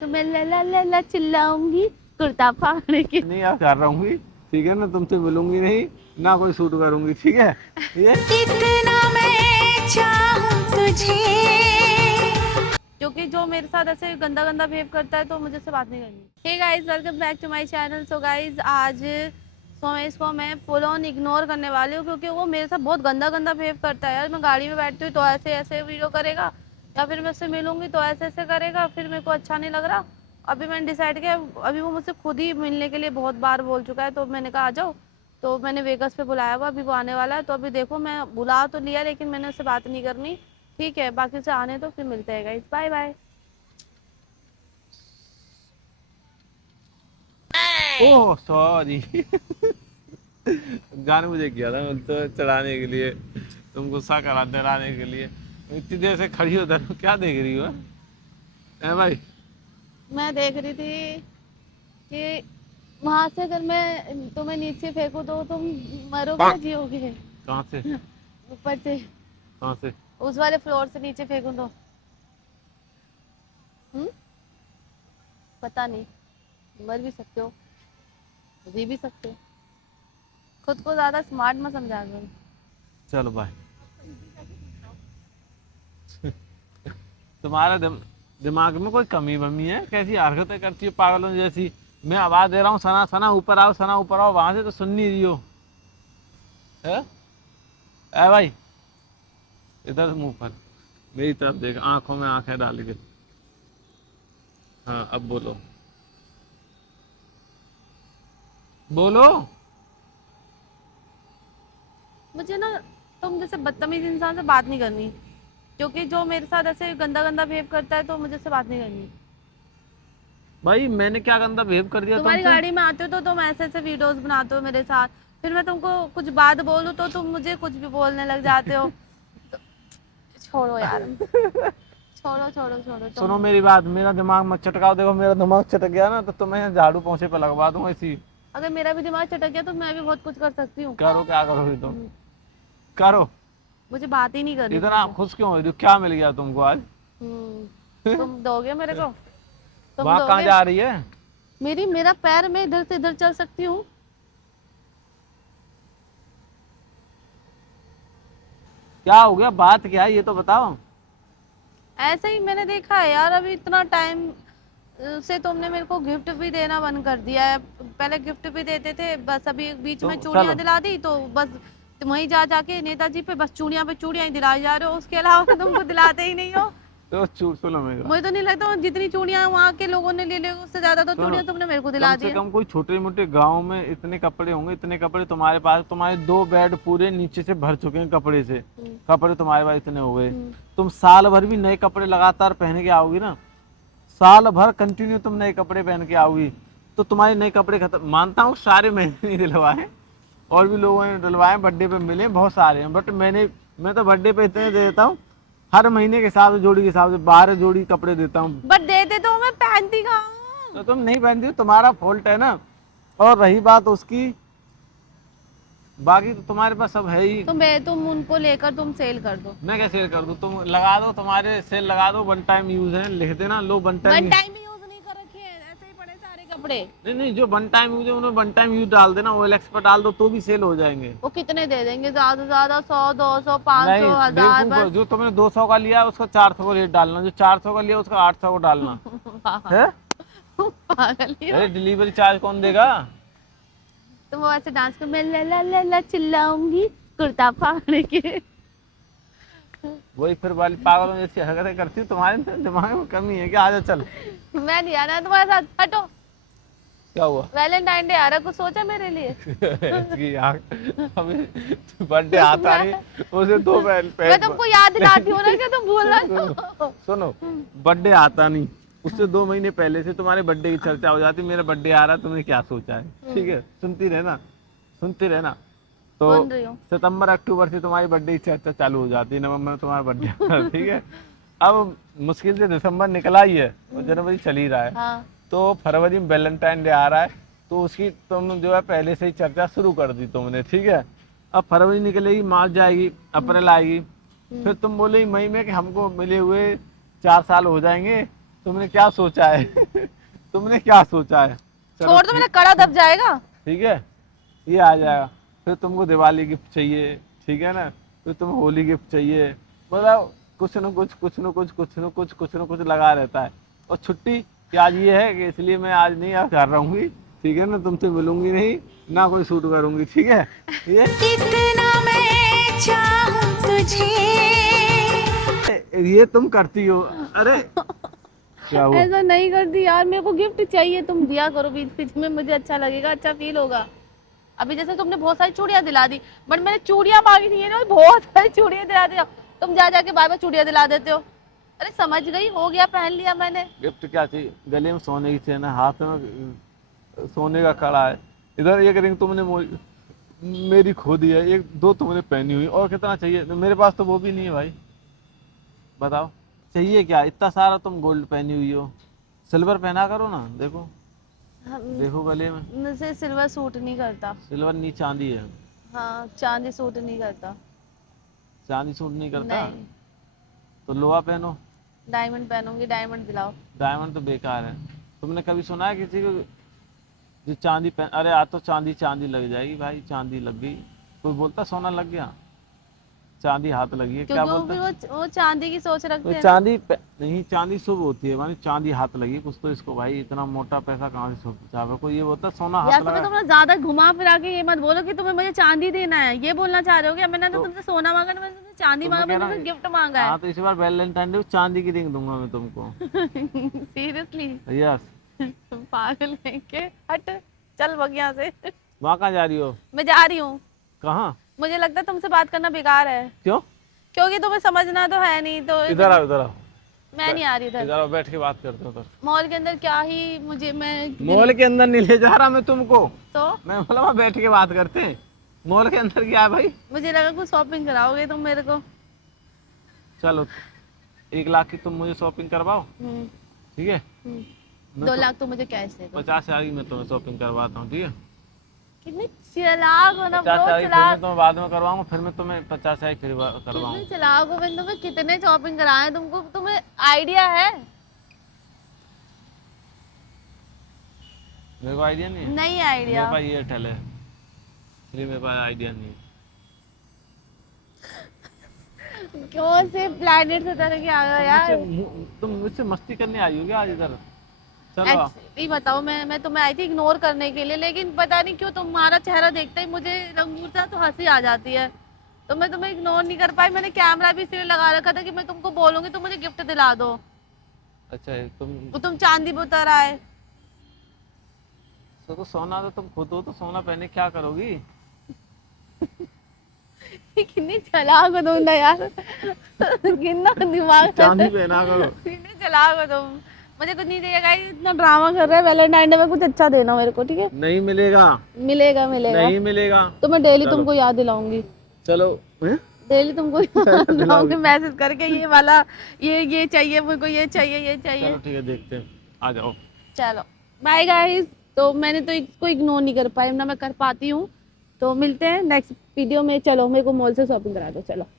तो मैं ला ला ला चिल्लाऊंगी कुर्ता फाड़ने के। नहीं यार कर रहूंगी, ठीक है ना, तुमसे मिलूंगी नहीं ना कोई शूट करूंगी, ठीक है ये। इतना मैं चाहूं तुझे, क्योंकि जो मेरे साथ ऐसे गंदा गंदा बिहेव करता है तो मुझे उससे बात नहीं करनी। Hey guys, welcome back to my channel. So guys, आज इसको मैं फुल ऑन इग्नोर करने वाली हूँ, क्योंकि वो मेरे साथ बहुत गंदा गंदा बिहेव करता है यार। मैं गाड़ी में बैठती हूँ तो ऐसे ऐसे वीडियो करेगा, या फिर मैं उससे मिलूंगी तो ऐसे ऐसे करेगा, फिर मेरे को अच्छा नहीं लग रहा। अभी मैंने डिसाइड किया, अभी वो मुझसे खुद ही मिलने के लिए बहुत बार बोल चुका है, तो मैंने कहा आ जाओ। तो मैंने वेगस पे बुलाया हुआ, अभी वो आने वाला है। तो अभी देखो, मैं बुला तो लिया लेकिन मैंने उससे बात नहीं करनी। ठीक है, बाकी से आने तो फिर मिलते हैं guys, bye bye. Oh sorry गाने मुझे किया था तो चढ़ाने के लिए, तुम गुस्सा करा डराने के लिए। इतनी देर से खड़ी हो उधर क्या देख रही हो है भाई? मैं देख रही थी कि वहां से अगर मैं तुम्हें नीचे फेंकू तो तुम मरोगे या जियोगे? कहाँ से? ऊपर से, कहाँ से? उस वाले फ्लोर से नीचे फेंकूं तो? हम्म, पता नहीं, मर भी सकते हो, जी भी सकते हो। खुद को ज्यादा स्मार्ट मत समझा करो। चलो बाय। तुम्हारा दिमाग में कोई कमी वमी है? कैसी हरकतें करती हो पागलों जैसी? मैं आवाज दे रहा हूँ सना सना ऊपर आओ, सना ऊपर आओ, वहां से तो सुन नहीं रही हो है? ए भाई इधर मुंह पर मेरी तरफ देख, आंखों में आंखें डाल के। हाँ अब बोलो, बोलो। मुझे ना तुम जैसे बदतमीज इंसान से बात नहीं करनी, क्योंकि जो मेरे साथ ऐसे गंदा गंदा बिहेव करता है तो मुझे उससे बात नहीं करनी। भाई मैंने क्या गंदा बिहेव कर दिया तुम्हारी तुमसे? गाड़ी में आते हो तो तुम ऐसे ऐसे वीडियोस बनाते हो मेरे साथ, फिर मैं तुमको कुछ बात बोलूं तो तुम मुझे कुछ भी बोलने लग जाते हो। तो छोड़ो यार, छोड़ो छोड़ो छोड़ो सुनो तुम। मेरी बात, मेरा दिमाग मत चटकाओ। देखो मेरा दिमाग चटक गया ना तो तुम्हें झाड़ू पोंछे पे लगवा दूंगा इसी। अगर मेरा भी दिमाग चटक गया तो मैं भी बहुत कुछ कर सकती हूँ। करो क्या करोगे तुम, करो। मुझे बात ही नहीं करनी इतना तुमसे। खुश क्यों हो रही हो? क्या मिल गया तुमको आज? तुम दोगे मेरे को? तुम वहां कहाँ दोगे? जा रही है? मेरा पैर में इधर से इधर चल सकती हूँ। क्या हो गया, बात क्या है ये तो बताओ। ऐसे ही मैंने देखा है यार, अभी इतना टाइम से तुमने मेरे को गिफ्ट भी देना बंद कर दिया है। पहले गिफ्ट भी देते थे, बस अभी बीच में तो चूड़ियां चलो, दिला दी तो बस वहीं जा जाके नेताजी पे बस चूड़ियां पे चूड़ियां ही दिलाई जा रहे हो, उसके अलावा तुमको दिलाते ही नहीं हो। तो चूड़ सुनो मेरी बात। मुझे तो नहीं लगता जितनी चूड़ियां वहाँ के लोगों ने ले ली उससे ज्यादा तो सुनो, चूड़ियां तुमने मेरे को दिला कम दी से है। कम कोई छोटे मोटे गांव में इतने कपड़े होंगे, इतने कपड़े तुम्हारे पास, तुम्हारे 2 बेड पूरे नीचे से भर चुके हैं कपड़े से। कपड़े तुम्हारे पास इतने हो गए, तुम साल भर भी नए कपड़े लगातार पहन के आओगी ना, साल भर कंटिन्यू तुम नए कपड़े पहन के आओगी तो तुम्हारे नए कपड़े खत्म। मानता हूँ सारे मैंने नहीं दिलवाए, और भी लोगों ने दिलवाए, बर्थडे पे मिले बहुत सारे हैं, बट मैं तो बर्थडे पे इतने दे देता हूँ, हर महीने के हिसाब से, जोड़ी के हिसाब से 12 जोड़ी कपड़े देता हूँ। बट देते तो मैं पहनती कहाँ हूँ। तो तुम नहीं पहनती हो, तुम्हारा फॉल्ट है ना। और रही बात उसकी, बाकी तो तुम्हारे पास सब है ही। तुम उनको लेकर तुम सेल कर दो। मैं क्या शेयर कर दूं? तुम लगा दो, तुम्हारे सेल लगा दो, 1 टाइम यूज है, लिख देना लो 1 टाइम। वन टाइम भी यूज नहीं कर रखे हैं, ऐसे ही पड़े सारे कपड़े। नहीं नहीं, जो 1 टाइम यूज है उन्हें 1 टाइम यूज डाल देना, OLX पर डाल दो तो भी सेल हो जाएंगे। वो कितने दे देंगे? ज्यादा से ज्यादा 100, 200, 500, नहीं 1000 बेवकूफ हो, बस। जो तुमने 200 का लिया उसको 400 का रेट डालना, जो 400 का लिया उसका 800 का डालना है। पागल ही हो। अरे डिलीवरी चार्ज कौन देगा? तुम वो ऐसे डांस कर, मैं ला ला ला ला चिल्लाऊंगी कुर्ता फाड़ने के। वही फिर वाली पागलों जैसी हरकतें करती हो, तुम्हारे तो दिमाग में कमी है क्या? आजा चल। मैं नहीं आना तुम्हारे साथ, हटो। क्या हुआ? वैलेंटाइन डे आ रहा, कुछ सोचा मेरे लिए? इसकी आँख अभी बर्थडे आता नहीं, उसे 2 मैं तुमको याद दिलाती हूँ ना कि तुम भूलना तो। सुनो, बर्थडे आता नहीं, उससे 2 महीने पहले से तुम्हारे बर्थडे की चर्चा हो जाती, मेरा बर्थडे आ रहा है, तुमने क्या सोचा है? ठीक है, सुनती रहना, सुनती रहना। तो सुन रही हूँ। सितंबर अक्टूबर से तुम्हारी बर्थडे की चर्चा चालू हो जाती है, नवंबर में तुम्हारा बर्थडे आता है, ठीक है। अब मुश्किल से दिसंबर निकला ही है और जनवरी चल ही रहा है, हाँ। तो फरवरी में वैलेंटाइन डे आ रहा है, तो उसकी तुम जो है पहले से ही चर्चा शुरू कर दी तुमने, ठीक है। अब फरवरी निकलेगी, मार्च जाएगी, अप्रैल आएगी, फिर तुम बोले मई में कि हमको मिले हुए 4 साल हो जाएंगे, तुमने क्या सोचा है? तुमने क्या सोचा है? चलो छोड़ दो, मेरा कड़ा दब जाएगा। ठीक है, ये आ जाएगा। फिर तुमको दिवाली गिफ्ट चाहिए, ठीक है ना, फिर तुम होली गिफ्ट चाहिए, मतलब कुछ न कुछ कुछ न कुछ कुछ न कुछ कुछ न कुछ लगा रहता है। और छुट्टी कि आज ये है कि इसलिए मैं आज नहीं घर रहूंगी, ठीक है ना, तुमसे मिलूंगी नहीं ना कोई शूट करूंगी, ठीक है। ये इतना मैं चाहूं तुझे। ये तुम करती हो। अरे क्या हुआ? ऐसा नहीं करती यार, मेरे को गिफ्ट चाहिए, तुम दिया करो बीच बीच में, मुझे अच्छा लगेगा, अच्छा फील होगा। अभी जैसे तुमने बहुत सारी चूड़ियां दिला दी, बट मैंने चूड़ियां मांगी थी ना, बहुत सारी चूड़ियां दिला दी, तुम जा जाके बार बार चूड़ियां दिला देते हो। अरे समझ गई, हो गया, पहन लिया मैंने। गिफ्ट क्या चाहिए? गले में सोने की चेन है, हाथ में सोने का कड़ा है, इधर एक रिंग तुमने मेरी खो दी है, एक दो तुमने पहनी हुई, और कितना चाहिए? मेरे पास तो वो भी नहीं है भाई, बताओ चाहिए क्या? इतना सारा तुम गोल्ड पहनी हुई हो, सिल्वर पहना करो ना। देखो देखो गले में। मुझे सिल्वर सूट नहीं करता। सिल्वर नहीं, चांदी है। हाँ, चांदी सूट नहीं करता। चांदी सूट नहीं करता? नहीं, तो लोहा पहनो। डायमंड पहनूंगी, डायमंड दिलाओ। डायमंड तो बेकार है। तुमने कभी सुना है किसी को जो चांदी पहन? अरे आज तो चांदी चांदी लग जाएगी भाई, चांदी लग गई, कोई बोलता सोना लग गया, चांदी हाथ लगी है, क्या क्योंकि बोलता? वो चांदी की सोच रखते तो हैं। चांदी नहीं, चांदी शुभ होती है, मानी चांदी हाथ लगी कुछ तो इसको, भाई इतना मोटा पैसा कहाँ से छुपा? कोई ये बोलता सोना या हाथ तो लगा। तुम ज्यादा घुमा फिरा के ये मत बोलो कि तुम्हें मुझे चांदी देना है, ये बोलना चाह रहे हो क्या? मैंने तो तुमसे सोना मांगा, मैंने तुमसे चांदी तो मैं मांगा, कह मैंने रहा तुमसे हूँ, गिफ्ट मांगा है। हाँ तो इस बार वैलेंटाइन डे चांदी की रिंग दूंगा मैं तुमको। सीरियसली? यस। तुम पागल है के? हट, चल भग यहाँ से। वहाँ कहाँ जा रही हो? मैं जा रही हूँ। कहाँ? मुझे लगता है तुमसे बात करना बेकार है, क्यों? क्योंकि तुम्हें समझना तो है नहीं, तो इधर आओ, इधर आओ, मैं नहीं आ रही इधर। इधर आओ, बैठ के बात करते हो उधर। मॉल के अंदर क्या ही मुझे, मैं मॉल के अंदर नहीं ले जा रहा मैं तुमको, तो मैं बोला वहाँ बैठ के बात करते हैं। मॉल के अंदर क्या है भाई? मुझे लगा कुछ शॉपिंग कराओगे तुम मेरे को। चलो 1 लाख की तुम मुझे शॉपिंग करवाओ, ठीक है? 2 लाख तो मुझे कैश दे दो। 50,000 की मैं तुम्हें शॉपिंग करवाता हूँ, ठीक है? कितने चालाक हो ना, 50,000 बहुत की फिर मैं चालाक। तुम्हें बाद में करवाऊंगा, फिर मैं तुम्हें 50,000 की करवाऊंगा। कितने चालाक हो, मैंने तुम्हें कितने शॉपिंग कराए तुमको, तुम्हें आइडिया है? मेरे को आइडिया नहीं है। नहीं मेरे आइडिया। पास एयरटेल है, इसलिए मेरे पास आइडिया नहीं है। क्यों से प्लैनेट से तरह के आ गया यार? तुम मुझसे मस्ती करने आई हो क्या आज इधर? चलो एक्चुअली बताओ, मैं तुम्हें आई थी इग्नोर करने के लिए, लेकिन पता नहीं क्यों तुम्हारा चेहरा देखते ही मुझे रंगूर सा तो हंसी आ जाती है, तो मैं तुम्हें इग्नोर नहीं कर पाई। मैंने कैमरा भी इसलिए लगा रखा था कि मैं तुमको बोलूंगी तो मुझे गिफ्ट दिला दो, अच्छा है, तुम चांदी पे उतर आए। तो सोना तो तुम खुद हो, तो सोना पहने क्या करोगी? कितनी चालाक हो तुम ना यार। कितना दिमाग, चांदी पहना करो। कितने चालाक हो तुम। मुझे कुछ नहीं चाहिए गाइस, इतना ड्रामा कर रहा है। वैलेंटाइन डे में कुछ अच्छा देना मेरे को, ठीक है? नहीं मिलेगा, मिलेगा मिलेगा, नहीं मिलेगा। तो मैं डेली चलो। तुमको याद दिलाऊंगी, चलो हैं? डेली तुमको याद दिलाऊंगी मैसेज करके, ये वाला, ये चाहिए मुझको, ये चाहिए, ये चाहिए। चलो ठीक है, देखते हैं, आ जाओ। चलो बाय गाइस। तो मैंने तो इसको इग्नोर नहीं कर पाई ना, मैं कर पाती हूँ। तो मिलते हैं नेक्स्ट वीडियो में। चलो मेरे को मॉल से शॉपिंग करा दो, चलो।